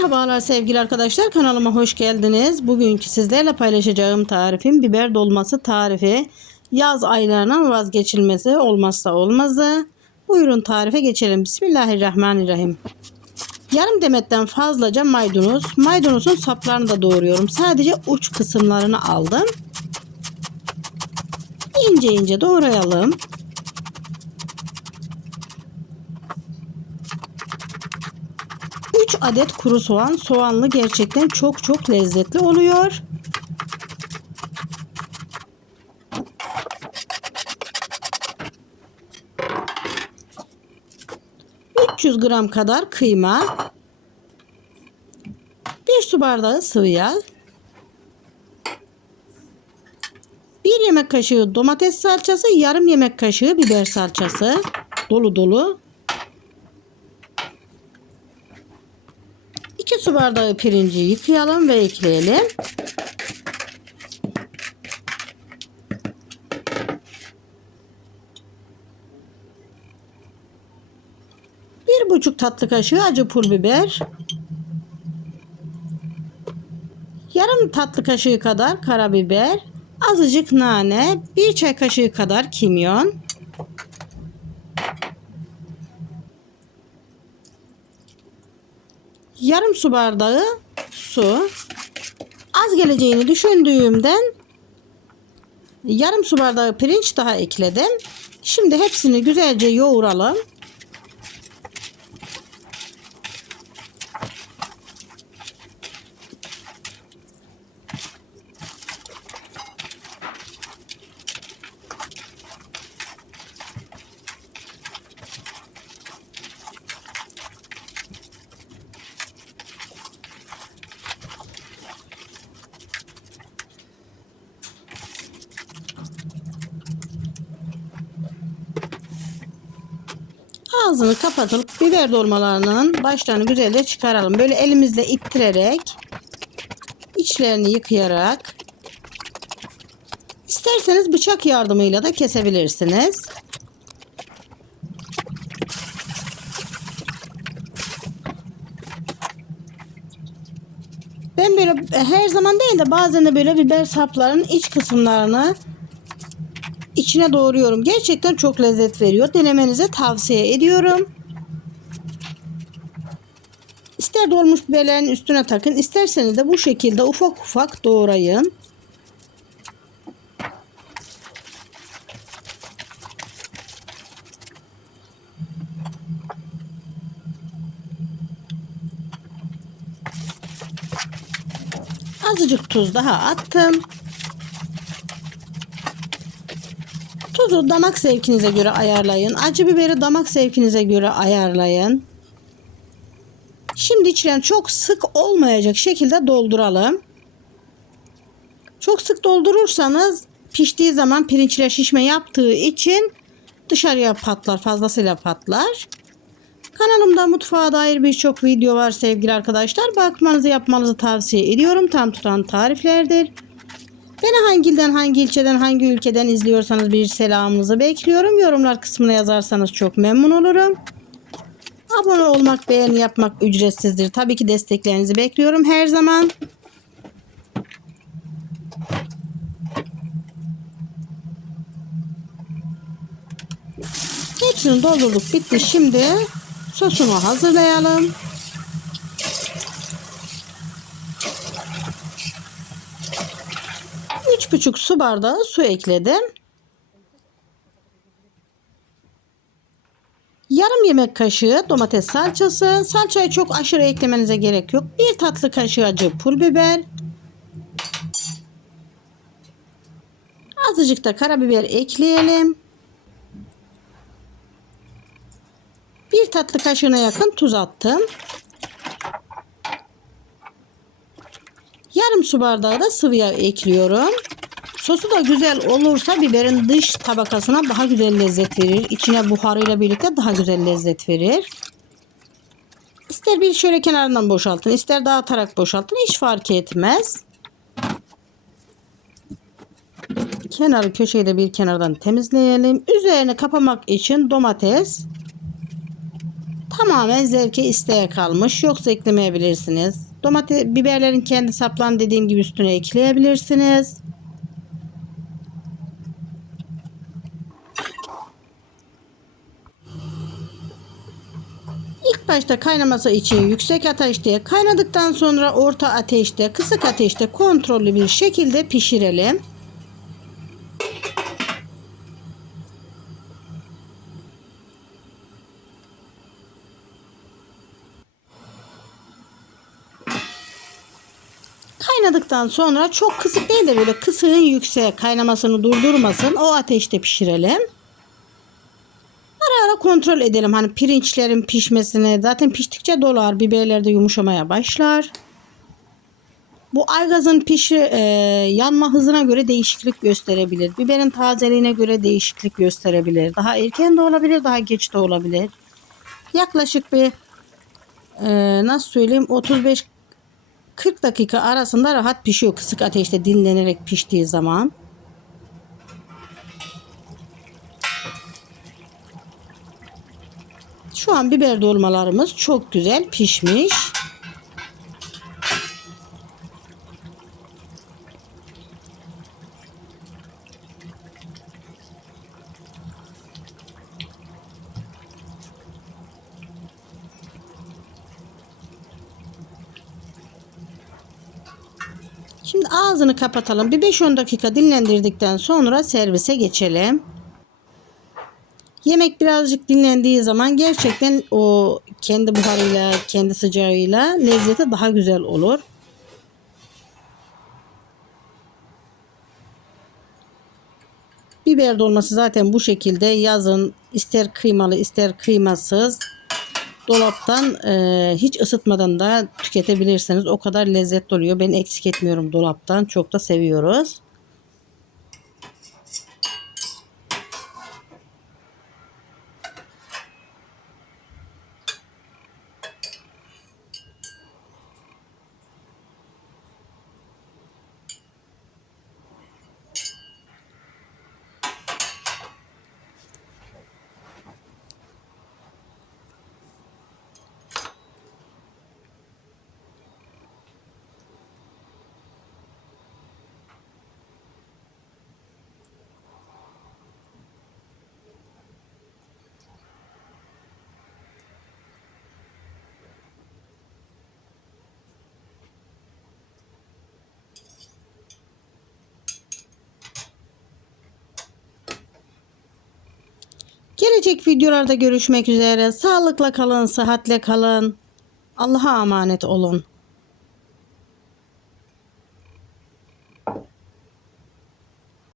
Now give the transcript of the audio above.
Merhabalar sevgili arkadaşlar kanalıma hoş geldiniz. Bugünkü sizlerle paylaşacağım tarifim biber dolması tarifi. Yaz aylarının vazgeçilmesi olmazsa olmazı. Buyurun tarife geçelim. Bismillahirrahmanirrahim. Yarım demetten fazlaca maydanoz. Maydanozun saplarını da doğruyorum. Sadece uç kısımlarını aldım. İnce ince doğrayalım. Adet kuru soğan. Soğanlı gerçekten çok çok lezzetli oluyor. ...300 gram kadar kıyma... ...1 su bardağı sıvı yağ... ...1 yemek kaşığı domates salçası... ...yarım yemek kaşığı biber salçası... ...dolu dolu... su bardağı pirinci yıkayalım ve ekleyelim. Bir buçuk tatlı kaşığı acı pul biber. Yarım tatlı kaşığı kadar karabiber. Azıcık nane. Bir çay kaşığı kadar kimyon. Yarım su bardağı su. Az geleceğini düşündüğümden yarım su bardağı pirinç daha ekledim. Şimdi hepsini güzelce yoğuralım. Ağzını kapatıp biber dolmalarının başlarını güzelce çıkaralım. Böyle elimizle ittirerek içlerini yıkayarak isterseniz bıçak yardımıyla da kesebilirsiniz. Ben böyle her zaman değil de bazen de böyle biber saplarının iç kısımlarını içine doğruyorum. Gerçekten çok lezzet veriyor. Denemenizi tavsiye ediyorum. İster dolmuş biberlerin üstüne takın. isterseniz de bu şekilde ufak ufak doğrayın. Azıcık tuz daha attım. Tuzu damak zevkinize göre ayarlayın. Acı biberi damak zevkinize göre ayarlayın. Şimdi içlerini çok sık olmayacak şekilde dolduralım. Çok sık doldurursanız piştiği zaman pirinçler şişme yaptığı için dışarıya patlar, fazlasıyla patlar. Kanalımda mutfağa dair birçok video var sevgili arkadaşlar. Bakmanızı yapmanızı tavsiye ediyorum. Tam tutan tariflerdir. Beni hangi ilden, hangi ilçeden, hangi ülkeden izliyorsanız bir selamınızı bekliyorum. Yorumlar kısmına yazarsanız çok memnun olurum. Abone olmak, beğeni yapmak ücretsizdir. Tabii ki desteklerinizi bekliyorum her zaman. Hepsini doldurduk bitti. Şimdi sosunu hazırlayalım. Üç buçuk su bardağı su ekledim. Yarım yemek kaşığı domates salçası. Salçayı çok aşırı eklemenize gerek yok. Bir tatlı kaşığı acı pul biber. Azıcık da karabiber ekleyelim. Bir tatlı kaşığına yakın tuz attım. Yarım su bardağı da sıvı yağ ekliyorum. Sosu da güzel olursa biberin dış tabakasına daha güzel lezzet verir. İçine buharıyla birlikte daha güzel lezzet verir. İster bir şöyle kenarından boşaltın, ister dağıtarak boşaltın. Hiç fark etmez. Kenarı köşeyi de bir kenardan temizleyelim. Üzerine kapamak için domates Tamamen zevke isteğe kalmış. Yoksa eklemeyebilirsiniz. Domates, biberlerin kendi saplarını dediğim gibi üstüne ekleyebilirsiniz. İlk başta kaynaması için yüksek ateşte, kaynadıktan sonra orta ateşte, kısık ateşte kontrollü bir şekilde pişirelim. Kaynadıktan sonra çok kısık değil de böyle kısığın yükseğe kaynamasını durdurmasın. O ateşte pişirelim. Ara ara kontrol edelim. Hani pirinçlerin pişmesini zaten piştikçe dolar. Biberler de yumuşamaya başlar. Bu aygazın pişi e, yanma hızına göre değişiklik gösterebilir. Biberin tazeliğine göre değişiklik gösterebilir. Daha erken de olabilir, daha geç de olabilir. Yaklaşık bir e, nasıl söyleyeyim 35 40 dakika arasında rahat pişiyor kısık ateşte dinlenerek piştiği zaman. Şu an biber dolmalarımız çok güzel pişmiş. Şimdi ağzını kapatalım. Bir 5-10 dakika dinlendirdikten sonra servise geçelim. Yemek birazcık dinlendiği zaman gerçekten o kendi buharıyla, kendi sıcağıyla lezzeti daha güzel olur. Biber dolması zaten bu şekilde yazın ister kıymalı ister kıymasız dolaptan e, hiç ısıtmadan da tüketebilirsiniz. O kadar lezzetli oluyor. Ben eksik etmiyorum dolaptan. Çok da seviyoruz. Gelecek videolarda görüşmek üzere. Sağlıkla kalın, sıhhatle kalın. Allah'a emanet olun.